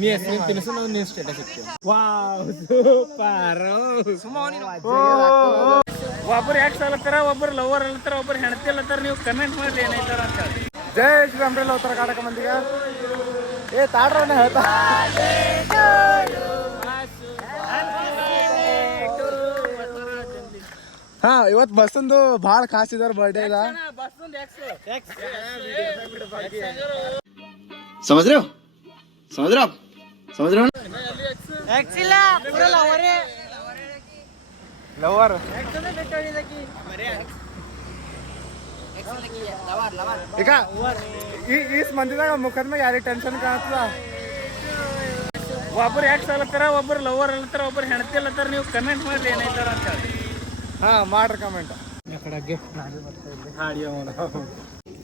ನೀ ಹೆಸರು ತಿನ್ನಿಸು ನಾವು ನೀನು ಸ್ಟೇಟಸ್ ಇರ್ತೀವಿ. Wow super. ಒಬ್ಬರು ಯಾಕೆ ಸಲತ್ತಾರ, ಒಬ್ಬರು ಲವರ್ ಅಲ್ಲತ್ತಾರ, ಒಬ್ಬರು ಹೆಣ್ತಿ ಅಲ್ಲತ್ತಾರ. ನೀವು ಕಮೆಂಟ್ ಮಾಡ್ರಿ ಏನಾಯ್ತಾರ ಅಂತ ಹೇಳಿ. ಜೈ ಶ್ರೀರಾಮ್ರೆಲ್ಲ ಉತ್ತರ ಕಾಡಕ ಮಂದಿಗೆ ಏ ತಾಡ್ರವನ್ನ ಹೇಳ್ತಾ. ಹಾ ಇವತ್ತು ಬಸ್ಸಂದು ಭಾಳ ಖಾಸ್ ಇದಾರ ಬರ್ಡೇ ಇದ. समझ रहे हो समझ रहे हो समझ रहे हो ಲವರ್ ಈಗ ಈ ಮಂದಿದಾಗ ಮುಖದ ಮೇಲೆ ಯಾರಿಗೆ ಟೆನ್ಷನ್ ಕಾಣ್ತದ. ಒಬ್ಬರು ಯಾಕೆ ಸಲತ್ತಾರ, ಒಬ್ಬರು ಲವರ್ ಅಲ್ಲತ್ತಾರ, ಒಬ್ಬರು ಹೆಣ್ತಿ ಅಲ್ಲತ್ತಾರ. ನೀವು ಕಮೆಂಟ್ ಮಾಡ್ರಿ ಏನಾಯ್ತಾರ ಅಂತ ಹೇಳಿ. ಹಾ ಮಾಡ್ರಿ ಕಮೆಂಟ್.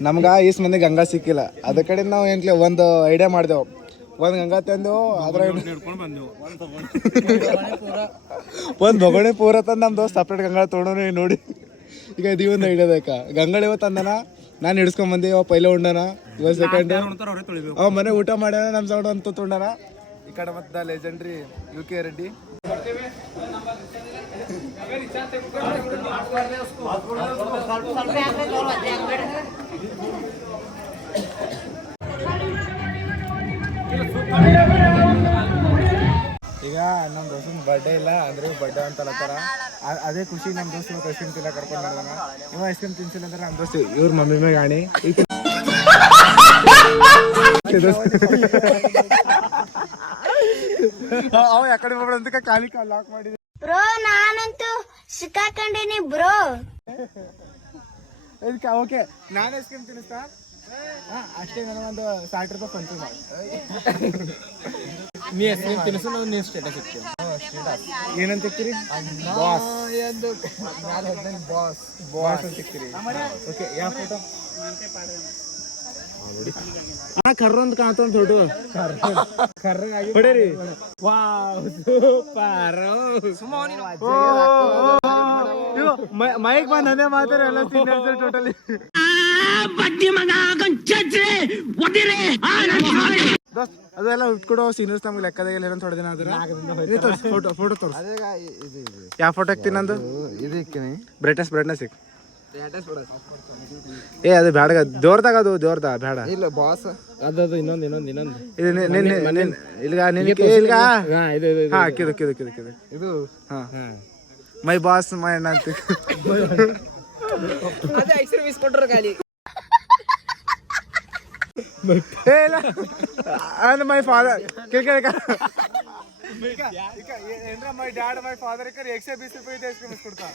ನಮ್ಗೆ ಈಸ್ ಮಂದಿ ಗಂಗಾ ಸಿಕ್ಕಿಲ್ಲ, ಅದ ಕಡೆ ನಾವು ಏನ್ಲಿ ಒಂದು ಐಡಿಯಾ ಮಾಡಿದೆವು. ಒಂದು ಗಂಗಾ ತಂದೆವು, ಅದ್ರ ಒಂದು ಬೊಗಣಿ ಪೂರ ತಂದು ನಮ್ಮ ದೋಸ್ತ್ ಸಪ್ರೇಟ್ ಗಂಗಾ ತೊಗೊಂಡು ನೋಡಿ. ಈಗ ಇದು ಒಂದು ಐಡಿಯಾ ಬೇಕಾ. ಗಂಗಾಳ ಇವತ್ತು ಅಂದನ, ನಾನು ಹಿಡ್ಸ್ಕೊಂಬಂದಿ. ಅವ ಪೈಲೆ ಉಂಡನ, ಇವತ್ತು ಸೆಕೆಂಡ್ ಅವ ಮನೆ ಊಟ ಮಾಡ್ಯಾನ, ನಮ್ಮ ಸೌಂಡ್ ಅಂತ ತೊಗೊಂಡಾನ. ಈ ಕಡೆ ಮತ್ತೆ ಲೆಜೆಂಡ್ರಿ UK ರೆಡ್ಡಿ. ಈಗ ನಮ್ಮ ದೋಸ್ತನ ಬರ್ಡೇ ಇಲ್ಲ ಅಂದ್ರೆ ಬರ್ಡೇ ಅಂತ ಅಲ್ಲತ್ತಾರ. ಅದೇ ಖುಷಿ ನಮ್ಮ ದೋಸ್ತ ಇವತ್ತು ಐಸ್ ಕ್ರೀಮ್ ತಿನ್ನ ಕರ್ಕೊಂಡು ಮಾಡಿದಾನ. ಇವ ಐಸ್ ಕ್ರೀಮ್ ತಿನ್ಸಿಲ್ಲ ಅಂದ್ರೆ ನಮ್ಮ ದೋಸ್ತ ಇವ್ರ ಮಮ್ಮಿ ಮ್ಯಾಗ ಆಣಿ. ಅವ ಯಾಕಡೆ ಹೋಗ್ಬೇಡ ಅಂತ ಖಾಲಿ ಲಾಕ್ ಮಾಡಿದ. ಬ್ರೋ ನಾನಂತೂ ಸಿಕ್ಕಾಕೊಂಡಿನಿ ಬ್ರೋ. ಇದಕ್ಕೆ ಓಕೆ, ನಾನು ಐಸ್ ಕ್ರೀಮ್ ತಿನ್ನಿಸ್ತಾ ಅಷ್ಟೇ. ನನಗೊಂದು ₹60 ಫಂತು ಮಾಡಿ. ನೀ ಹೆಸರು ತಿನ್ನಿಸು ನಾವು ನೀನು ಸ್ಟೇಟಸ್ ಇರ್ತೀವಿ. ಏನಂತ ಸಿಕ್ಕಿರಿ? ಬಾಸ್ ಬಾಸ್ ಬಾಸ್ ಅಂತ ಸಿಕ್ಕಿರಿ. ಓಕೆ, ಯಾವ ಫೋಟೋ ಕರ್ರ ಅಂತ ಕಾಣ್ತ ದೊಡ್ಡ ಕರ್ರಾಗಿ ಹೊಡೇರಿ. Wow super. ಮೈಕ್ ಬಂದ್ ಅದೇ ಮಾತಾಡ ಎಲ್ಲ ಸೀನಿಯರ್ಸ್ ಟೋಟಲಿ. ಅದೆಲ್ಲ ಉಟ್ಕೊಡೋ ಸೀನಿಯರ್ಸ್ ನಮ್ಗೆ ಲೆಕ್ಕದಾಗ ಏನಂತ ಹೊಡೆದಿನ ಫೋಟೋ ಫೋಟೋ ತೋರಿಸ್. ಯಾವ ಫೋಟೋ ಹಾಕ್ತೀನಿ ನಂದು? ಬ್ರೈಟ್ನೆಸ್ ಬ್ರೈಟ್ನೆಸ್ ಏ ಅದು ಬ್ಯಾಡ, ದೇವ್ರದಾಗ ಅದು ದೇವ್ರದ ಬ್ಯಾಡ. ಇಲ್ಲ ಬಾಸ್ ಅದು ಇನ್ನೊಂದು ಇನ್ನೊಂದು ಇನ್ನೊಂದು ಇಲ್ಗ ಇಲ್ಗ ಹಾ ಕಿದು ಕಿದು ಕಿದು ಕಿದು ಇದು ಹಾ ಮೈ ಬಾಸ್ ಮೈ ಅಣ್ಣ ಅಂತ. My father my dad my father ₹120 ice cream ಕೊಡ್ತಾ.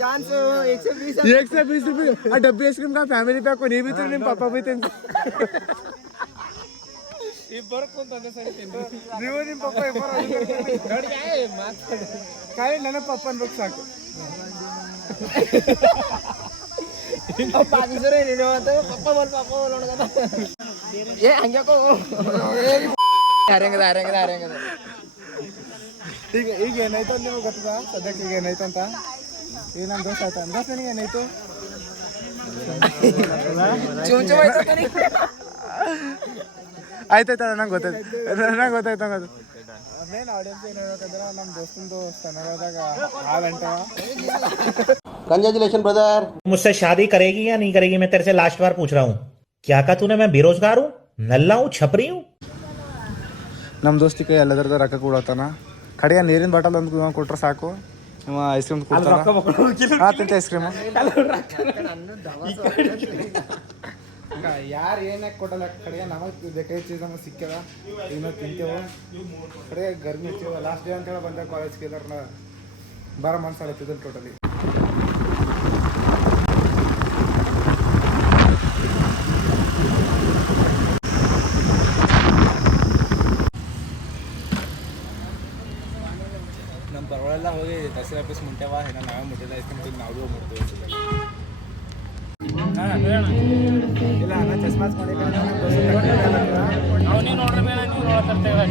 120 रुपये आ डब्बी आइसक्रीम का फैमिली पैक को नहीं भी तो ನಿಮ್ಮ ಪಾಪ भी ತಿಂತ. ಇಬ್ಬರು ಕುಂತಂದೆ ಸರಿ ತಿಂದು ನೀವು ನಿಮ್ಮ ಪಪ್ಪ ಇಬ್ಬರು ಕಾಯಿ ನನ್ನ ಪಪ್ಪ ಅನ್ಬೇಕು ಸಾಕು. ಈಗ ಈಗ ಏನಾಯ್ತು ಅಂತ ನಿಮಗೆ ಗೊತ್ತದ? ಸದ್ಯಕ್ಕೆ ಈಗ ಏನಾಯ್ತು ಅಂತ? ಈಗ ನಮ್ಮ ದೋಸ್ತ ಆಯ್ತು ಅಂದಾಜ್ ನನಗೆ ಏನಾಯ್ತು? ಆಯ್ತಾಯ್ತ ನಂಗೆ ಗೊತ್ತಾಯ್ತು ಅದು ಮೇನ್ ಆಡಿಯನ್ಸ್ ಏನು ಹೇಳ್ಬೇಕಂದ್ರೆ ನಮ್ಮ ದೋಸ್ತಂದು ಕನ್ನಡದಾಗ ಹಾಲ್ ಅಂಟವ. Congratulation brother. मुझसे शादी करेगी या नहीं करेगी मैं तेरे से लास्ट बार पूछ रहा हूँ। क्या कहा तूने मैं बेरोजगार हूँ, नल्ला हूँ, छपरी हूँ? ನಮ್ಮ ದೋಸ್ತಿ ಕೈ ಎಲ್ಲದರದ ರೊಕ್ಕ ಕೊಡತ್ತಾನ. ಕಡೆಯ ನೀರಿನ ಬಾಟಲ್ ಒಂದು ಕೊಟ್ರೆ ಸಾಕು, ಇವ ಐಸ್ ಕ್ರೀಮ್ ಕೊಡ್ತಾನ. ತಿಂತ ಐಸ್ ಕ್ರೀಮ್ ಯಾರು ಏನಾಗಿ ಕೊಡಲ್ಲ. ಕಡೆಗೆ ನಮಗೆ ಬೇಕಾದ ಚೀಸ್ ನಮಗೆ ಸಿಕ್ಕದ, ಇನ್ನೂ ತಿಂತೇವೆ. ಕಡೆಗೆ ಗರ್ಮಿ ಇರ್ತೀವಿ. ಲಾಸ್ಟ್ ಡೇ ಅಂತೇಳಿ ಬಂದಾಗ ಕಾಲೇಜ್ಗೆ ಎಲ್ಲರನ್ನ ಬಾರ ಮನ್ಸು ಆಡತ್ತಿದ್ದ ಟೋಟಲಿ. ನಮ್ಮ ಪರವಳೆಲ್ಲ ಹೋಗಿ ದಸರಾ ಆಫೀಸ್ ಮುಂಟೆವ ಏನೋ ನಾವೇ ಮುಟ್ಟಿಲ್ಲ. ಐಸ್ ಕ್ರೀಮ್ ನಾವು ಮಾಡ್ತೀವಿ. ಇಲ್ಲ ನಾನು ಚಸ್ಮಾ ಮಾಡಿ ನೀವು ನೋಡ್ರಿ ಬೇಡ, ನೀವು ನೋಡ್ತಿರ್ತೇವೆ.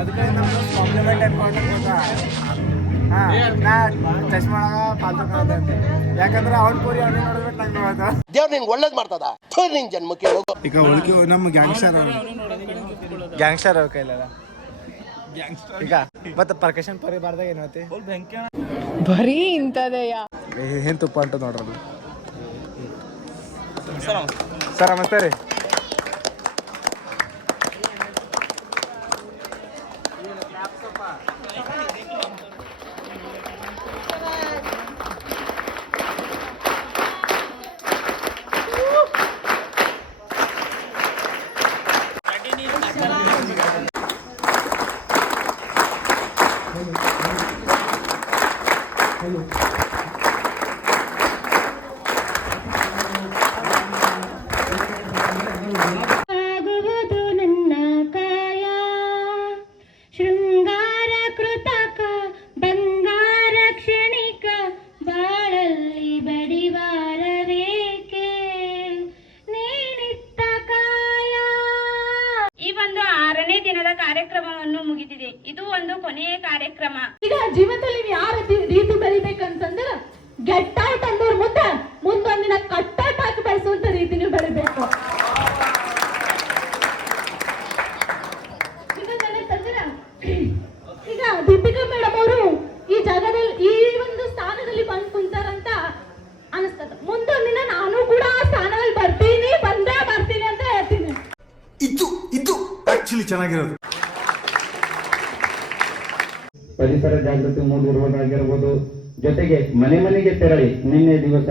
ಅದಕ್ಕೆ ನಮ್ದು ಕಾಂಪ್ಲಿಮೆಂಟ್ ಅನ್ಕೊಂಡು ಗೊತ್ತಾ ಹಾ ನಾ ಚಶ್ಮಾ ಪಾಲ್ತು ಕಾಣಂತೆ ಯಾಕಂದ್ರೆ ಅವ್ನ ಪೂರಿ ಅವನೇ ನೋಡ್ಬೇಕು ನಂಗೆ ನೋಡೋದು ದೇವ್ರು ನಿನ್ಗೆ ಒಳ್ಳೇದು ಮಾಡ್ತದ ನಿನ್ ಜನ್ಮಕ್ಕೆ ಹೋಗೋ. ಈಗ ಒಳಗೆ ನಮ್ಮ ಗ್ಯಾಂಗ್ಸ್ಟರ್ ಅವ್ರ ಕೈಲಲ್ಲ ಈಗ ಮತ್ತೆ ಪರ್ಕಷನ್ ಪರಿ ಬಾರ್ದಾಗ ಏನೈತಿ ಬರೀ ಇಂಥದೆಯ ಏನ್ ತುಪ್ಪ ಅಂತ ನೋಡ್ರಲ್ಲ. ಸರ್ ನಮಸ್ತೆ ರೀ. ಆಗುವುದು ನನ್ನ ಕಾಯ ಶೃಂಗಾರ ಕೃತಕ ಬಂಗಾರ ಕ್ಷಣಿಕ ಬಾಳಲ್ಲಿ ಬಡಿವಾರವೇಕೆ ನೀನಿತ್ತ ಕಾಯ. ಈ ಒಂದು 6ನೇ ದಿನದ ಕಾರ್ಯಕ್ರಮವನ್ನು ಮುಗಿದಿದೆ. ಇದು ಒಂದು ಕೊನೆಯ ಕಾರ್ಯಕ್ರಮ. ಈಗ ಜೀವನದಲ್ಲಿ ಯಾವ ರೀತಿ ಬೆಳಿಬೇಕಂತಂದ್ರೆ ಗೆಟ್ ಔಟ್ ಅಂದವ್ರ ಮುಂದೊಂದಿನ ಕಟ್ ಔಟ್ ಹಾಕಿ ಬೆಳೆಸುವಂತ ರೀತಿನೂ ಬೆಳಿಬೇಕು. ಈಗ ದೀಪಿಕಾ ಮೇಡಮ್ ಅವರು ಈ ಜಾಗದಲ್ಲಿ ಈ ಒಂದು ಸ್ಥಾನದಲ್ಲಿ ಬಂದು ಕುಂತಾರಂತ ಅನಿಸ್ತದ. ಮುಂದೊಂದಿನ ನಾನು ಕೂಡ ಆ ಸ್ಥಾನದಲ್ಲಿ ಬರ್ತೀನಿ ಅಂತ ಹೇಳ್ತೀನಿ. ಇದು ಆಕ್ಚುಲಿ ಚೆನ್ನಾಗಿರೋದು. ಪರಿಸರ ಜಾಗೃತಿ ಮೂಡಿರುವುದಾಗಿರಬಹುದು. ಜೊತೆಗೆ ಮನೆ ಮನೆಗೆ ತೆರಳಿ ನಿನ್ನೆ ದಿವಸ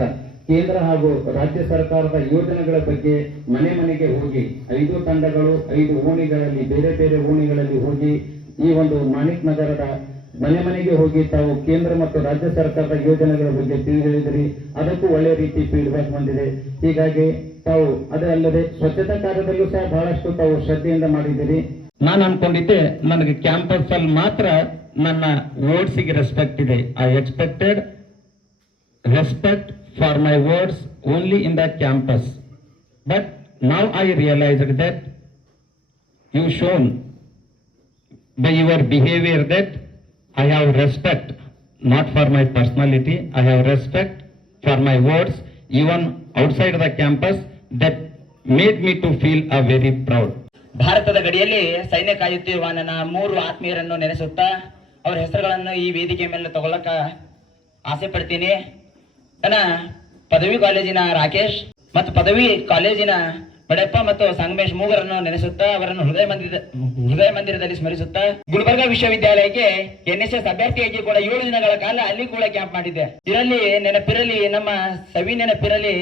ಕೇಂದ್ರ ಹಾಗೂ ರಾಜ್ಯ ಸರ್ಕಾರದ ಯೋಜನೆಗಳ ಬಗ್ಗೆ ಮನೆ ಮನೆಗೆ ಹೋಗಿ 5 ತಂಡಗಳು 5 ಓಣಿಗಳಲ್ಲಿ ಬೇರೆ ಬೇರೆ ಓಣಿಗಳಲ್ಲಿ ಹೋಗಿ ಈ ಒಂದು ಮಾಣಿಕ್ ನಗರದ ಮನೆ ಮನೆಗೆ ಹೋಗಿ ತಾವು ಕೇಂದ್ರ ಮತ್ತು ರಾಜ್ಯ ಸರ್ಕಾರದ ಯೋಜನೆಗಳ ಬಗ್ಗೆ ತಿಳಿದಿರಿ. ಅದಕ್ಕೂ ಒಳ್ಳೆ ರೀತಿ ಫೀಡ್ಬ್ಯಾಕ್ ಬಂದಿದೆ. ಹೀಗಾಗಿ ತಾವು ಅದೇ ಅಲ್ಲದೆ ಸ್ವಚ್ಛತಾ ಕಾರ್ಯದಲ್ಲೂ ಸಹ ಬಹಳಷ್ಟು ತಾವು ಶ್ರದ್ಧೆಯಿಂದ ಮಾಡಿದ್ದೀರಿ. ನಾನು ಅನ್ಕೊಂಡಿದ್ದೆ ನನಗೆ ಕ್ಯಾಂಪಸ್ ಅಲ್ಲಿ ಮಾತ್ರ ನನ್ನ ವರ್ಡ್ಸಿಗೆ ರೆಸ್ಪೆಕ್ಟ್ ಇದೆ. I expected respect for my words only in the campus. But now I realised that you shown by your behavior that I have respect not for my personality, I have respect for my words even outside the campus that made me to feel a very proud. ಭಾರತದ ಗಡಿಯಲ್ಲಿ ಸೈನ್ಯ ಕಾಯುತ್ತಿರುವ ನನ್ನ 3 ಆತ್ಮೀಯರನ್ನು ನೆನೆಸುತ್ತಾ ಅವರ ಹೆಸರುಗಳನ್ನು ಈ ವೇದಿಕೆ ಮೇಲೆ ತಗೊಳ್ಳಕ ಆಸೆ ಪಡ್ತೀನಿ. ನನ್ನ ಪದವಿ ಕಾಲೇಜಿನ ರಾಕೇಶ್ ಮತ್ತು ಪದವಿ ಕಾಲೇಜಿನ ಬಡಪ್ಪ ಮತ್ತು ಸಂಗಮೇಶ್ ಮೂಗರನ್ನು ನೆನೆಸುತ್ತಾ ಅವರನ್ನು ಹೃದಯ ಮಂದಿರದಲ್ಲಿ ಸ್ಮರಿಸುತ್ತಾ ಗುಲ್ಬರ್ಗಾ ವಿಶ್ವವಿದ್ಯಾಲಯಕ್ಕೆ NSS ಅಭ್ಯರ್ಥಿಯಾಗಿ ಕೂಡ 7 ದಿನಗಳ ಕಾಲ ಅಲ್ಲಿ ಕೂಡ ಕ್ಯಾಂಪ್ ಮಾಡಿದ್ದೆ. ಇದರಲ್ಲಿ ನೆನಪಿರಲಿ, ನಮ್ಮ ಸವಿ ನೆನಪಿರಲಿ,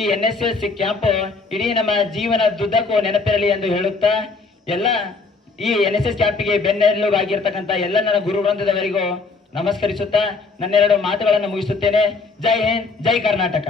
ಈ NSS ಕ್ಯಾಂಪ್ ಇಡೀ ನಮ್ಮ ಜೀವನದುದ್ದಕ್ಕೂ ನೆನಪಿರಲಿ ಎಂದು ಹೇಳುತ್ತಾ ಎಲ್ಲ ಈ NSS ಕ್ಯಾಂಪಿಗೆ ಬೆನ್ನೆಲುಬಾಗಿರ್ತಕ್ಕಂಥ ಎಲ್ಲ ನನ್ನ ಗುರು ವೃಂದದವರಿಗೂ ನಮಸ್ಕರಿಸುತ್ತಾ ನನ್ನೆರಡು ಮಾತುಗಳನ್ನು ಮುಗಿಸುತ್ತೇನೆ. ಜೈ ಹಿಂದ್, ಜೈ ಕರ್ನಾಟಕ.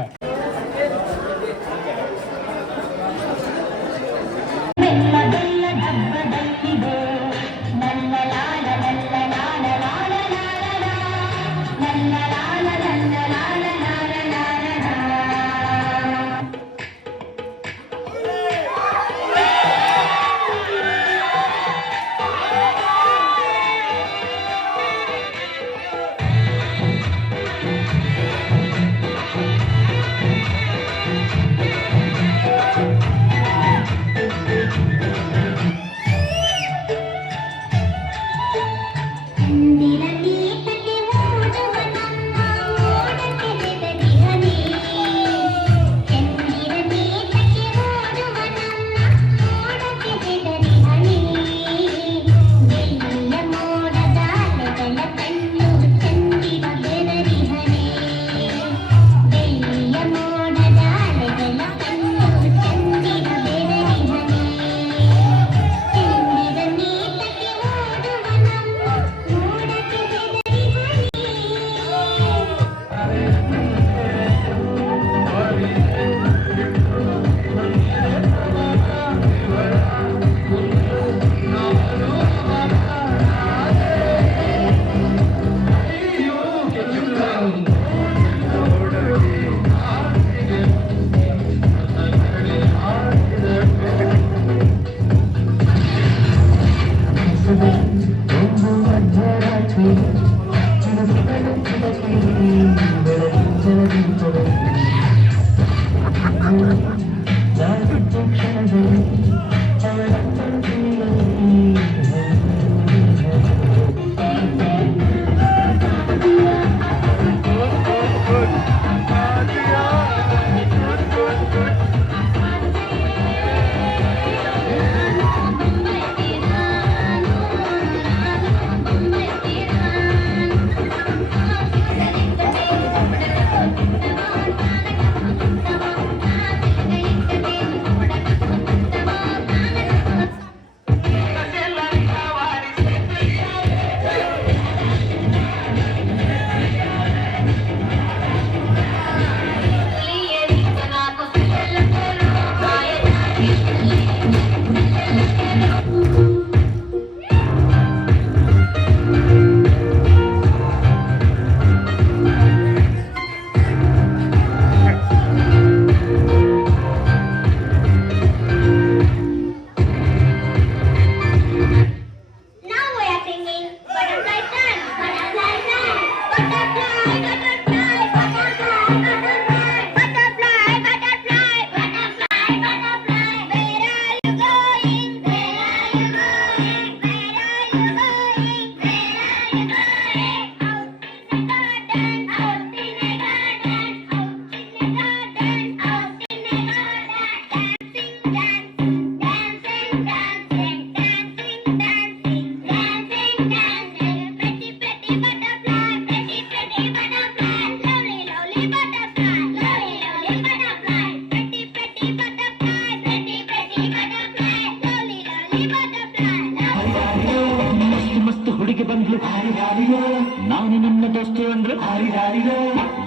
ಹುಡುಗಿ ಬಂದ್ಲು ಹಾರಿ ಹಾರಿಗೋ, ನಾನು ನಿನ್ನ ದೋಸ್ತು ಅಂದ್ರು ಹಾರಿ ಹಾರಿಗೋ,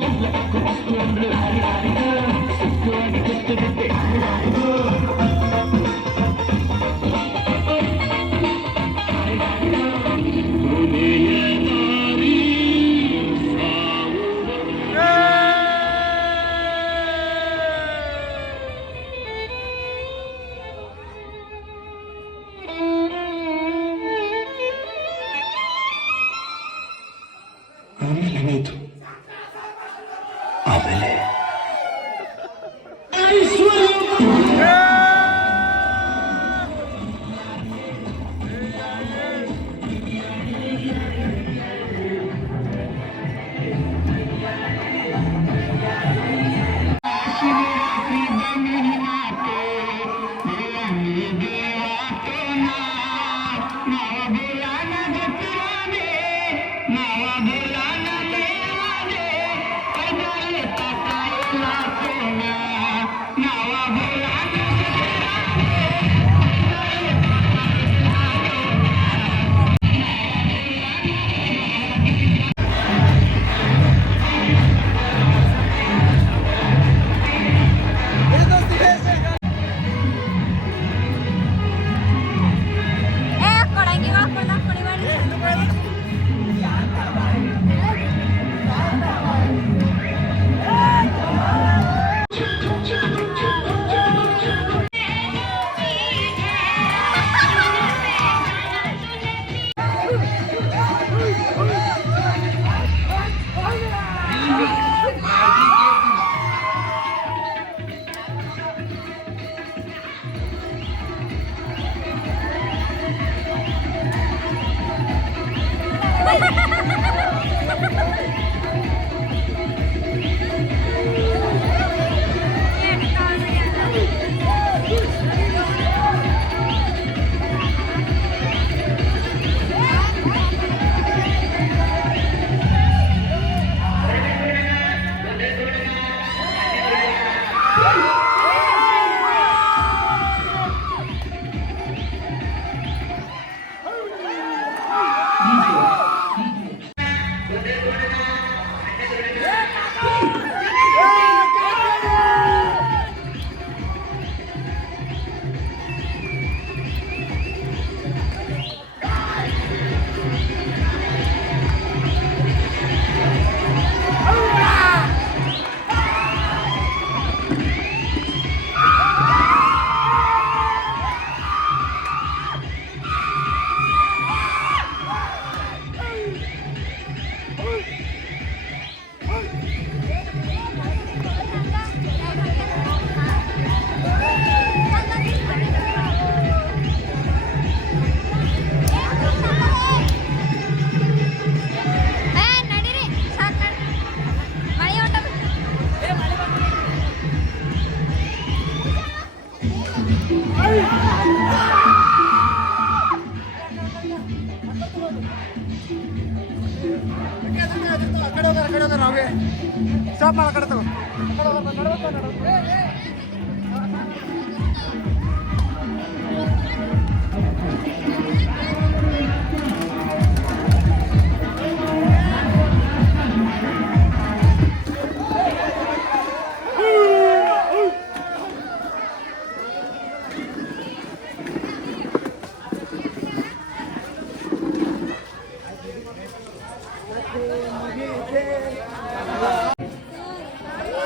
ಎಲ್ಲಕ್ಕೂ ವಸ್ತು ಅಂದ್ರು ಹಾರಿ ಹಾರಿಗೋ, ಸುಖವಾಗಿ ಜೊತೆ ಜೊತೆ ಹಾರಿ ಹಾರಿಗೋ. ಆಮೇಲೆ ನಾವೇ ಸ್ಟಾಪ್ ಮಾಡ ಕಡೆ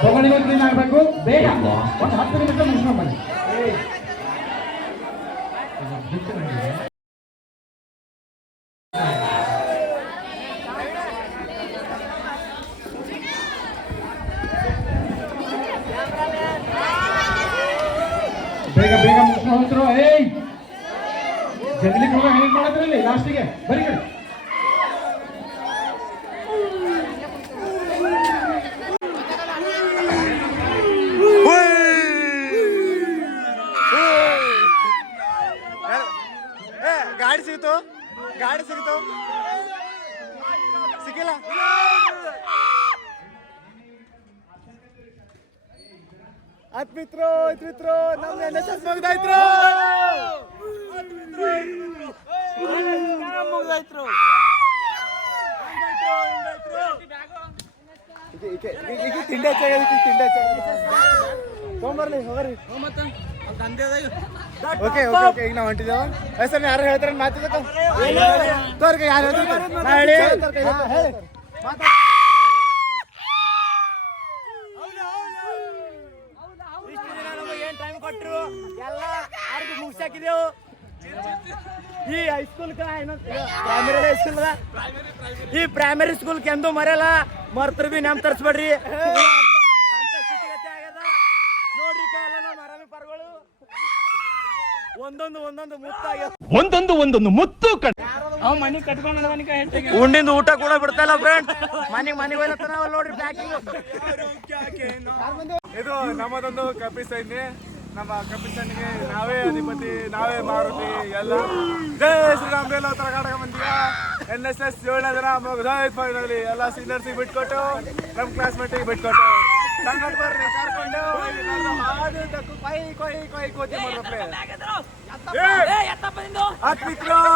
ಬೊಗಳಿಗೂ ಕ್ಲೀನ್ ಆಗಬೇಕು. ಬೇಗ ಒಂದು 10 ನಿಮಿಷ ಮುಗಿಸ್ಕೊಂಡು ಬನ್ನಿ. ಬೇಗ ಬೇಗ ಮುಗಿಸ್ಕೊಂಡು ಹೋಗ್ತಿರೋ. ಏಯ್ ಜಲ್ದಿ ಕೂಡ ಹೆಂಗ್ ಮಾಡಿದ್ರಲ್ಲಿ ಲಾಸ್ಟಿಗೆ ಬರೀ ಕಡೆ. ಗಾಡಿ ಸಿಗ್ತು ಸಿಕ್ಕಿಲ್ಲ. ಮಿತ್ರೋ ನಮ್ಮ NSS ಮುಗ್ದಾಯ್ತು. ಈಗ ತಿಂಡಿ ಹೆಚ್ಚಾಗ್ಯದ, ತಿಂಡಿ ಹೆಚ್ಚಾಗ್ಯದ. ತೊಗೊಂಬರ್ಲಿ ಹೋಗ್ರಿ. ಓಕೆ ಓಕೆ ಓಕೆ ಈಗ ನಾವು ಹೊಂಟಿದ್ದೇವೆ. ಸರ್ ಯಾರು ಹೇಳ್ತಾರೆ ಮಾತಿದ ತೋರ್ಗ ಯಾರು ಹೇಳ್ತಾರೆ ಏನ್ ಟೈಮ್ ಕೊಟ್ಟರು ಎಲ್ಲ ಆರ್ದು ಮುಗಿಸಾಕಿದೆವು. ಈ ಹೈಸ್ಕೂಲ್ ಪ್ರೈಮರಿ ಹೈಸ್ಕೂಲ್ ಈ ಪ್ರೈಮರಿ ಸ್ಕೂಲ್ ಕೆಂದು ಮರೆಯಲ್ಲ, ಮರ್ತರು ಬಿ ನಮ್ ತರ್ಸ್ಬೇಡ್ರಿ. ನೋಡ್ರಿ ಎಲ್ಲ ನಮ್ಮ ಆರಾಮಿ ಪರ್ಗಳು ಒಂದೊಂದು ಮುತ್ತು ಮನಿ ಕಟ್ಕೊಂಡು ಉಂಡಿಂದ ಊಟ ಕೂಡ ಬಿಡ್ತಾ ಇಲ್ಲ ಫ್ರೆಂಡ್. ಮನೆಗೆ ಹೋಗ್ಲತ್ತ ನಾವು ನೋಡ್ರಿ ಪ್ಯಾಕಿಂಗ್. ಇದು ನಮ್ಮದೊಂದು ಕಪಿ ಸೈನ್ಯ. ನಮ್ಮ ಕಪಿ ಸೈನ್ಯಗೆ ನಾವೇ ಅಧಿಪತಿ, ನಾವೇ ಮಾರುತಿ ಎಲ್ಲ. ಜೈ ಶ್ರೀರಾಮ್ ಎಲ್ಲ ಕರ್ನಾಟಕ ಮಂದಿಯ NSS 7ನೇ ದಿನ ಮುಗಿದೋಯ್ತು ಫೈನಲಿ. ಎಲ್ಲ ಸೀನಿಯರ್ಸಿಗೆ ಬಿಟ್ಕೊಟ್ಟು ನಮ್ಮ ಕ್ಲಾಸ್ಮೇಟಿಗೆ ಬಿಟ್ಕೊಟ್ಟು ಸಂಗಟ್ ಬರ್ರಿ ಕರ್ಕೊಂಡು ಕೊಯ್ ಕೊಯ್ ಕೊಯ್ ಕೋತಿ ಮಾಡ್ರಪ್ಲೆ.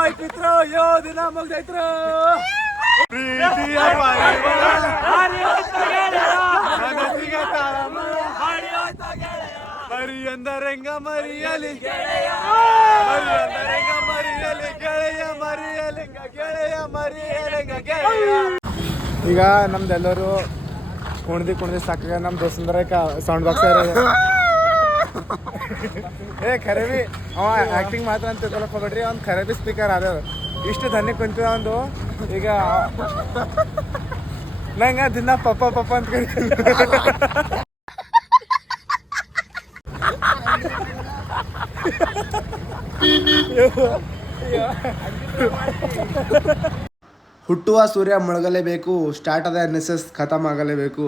ಇಟ್ಬಿತ್ರು ಯೋ ದಿನ ಮುಗ್ದೈತ್ರು. ಪ್ರೀತಿಯ ಮರಿ ಅಂದರಂಗ ಮರಿಯಲಿ ಮರಿಯಲಿ ಗೆಳೆಯ ಮರಿಯಲಿ ಗೆಳೆಯ ಮರಿಯಲಿಂಗ ಗೆಳೆಯ. ಈಗ ನಮ್ದೆಲ್ಲರೂ ಕುಣ್ದಿ ಸಾಕಾಗ ನಮ್ಮ ದೋಸ್ತಂದ್ರ ಸೌಂಡ್ ಬಾಕ್ಸ್ ಏ ಖರೆ ಬಿ ಅವ ಆ್ಯಕ್ಟಿಂಗ್ ಮಾತ್ರ ಅಂತ ತಿಳ್ಕೊಳಕ್ ಹೋಗ್ಬೇಡ್ರಿ. ಅವ್ನು ಖರೆ ಬಿ ಸ್ಪೀಕರ್ ಅದ ಇಷ್ಟು ಧನ್ಯ ಕುಂತಿದ ಒಂದು. ಈಗ ನಂಗೆ ದಿನ ಪಪ್ಪ ಪಪ್ಪ ಅಂತ ಹುಟ್ಟುವ ಸೂರ್ಯ ಮುಳುಗಲೇಬೇಕು, ಸ್ಟಾರ್ಟ್ ಆದ NSS ಖತಮ್ ಆಗಲೇಬೇಕು.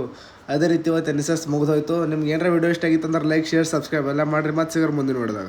ಅದೇ ರೀತಿ ಇವತ್ತು NSS ಮುಗಿದೋಯ್ತು. ನಿಮ್ಗೆ ಏನಾರ ವಿಡಿಯೋ ಇಷ್ಟ ಆಗಿತ್ತು ಅಂದ್ರೆ ಲೈಕ್, ಶೇರ್, ಸಬ್ಸ್ಕ್ರೈಬ್ ಎಲ್ಲ ಮಾಡಿರಿ. ಮತ್ತೆ ಸಿಗೋರು ಮುಂದಿನ ನೋಡಿದಾಗ.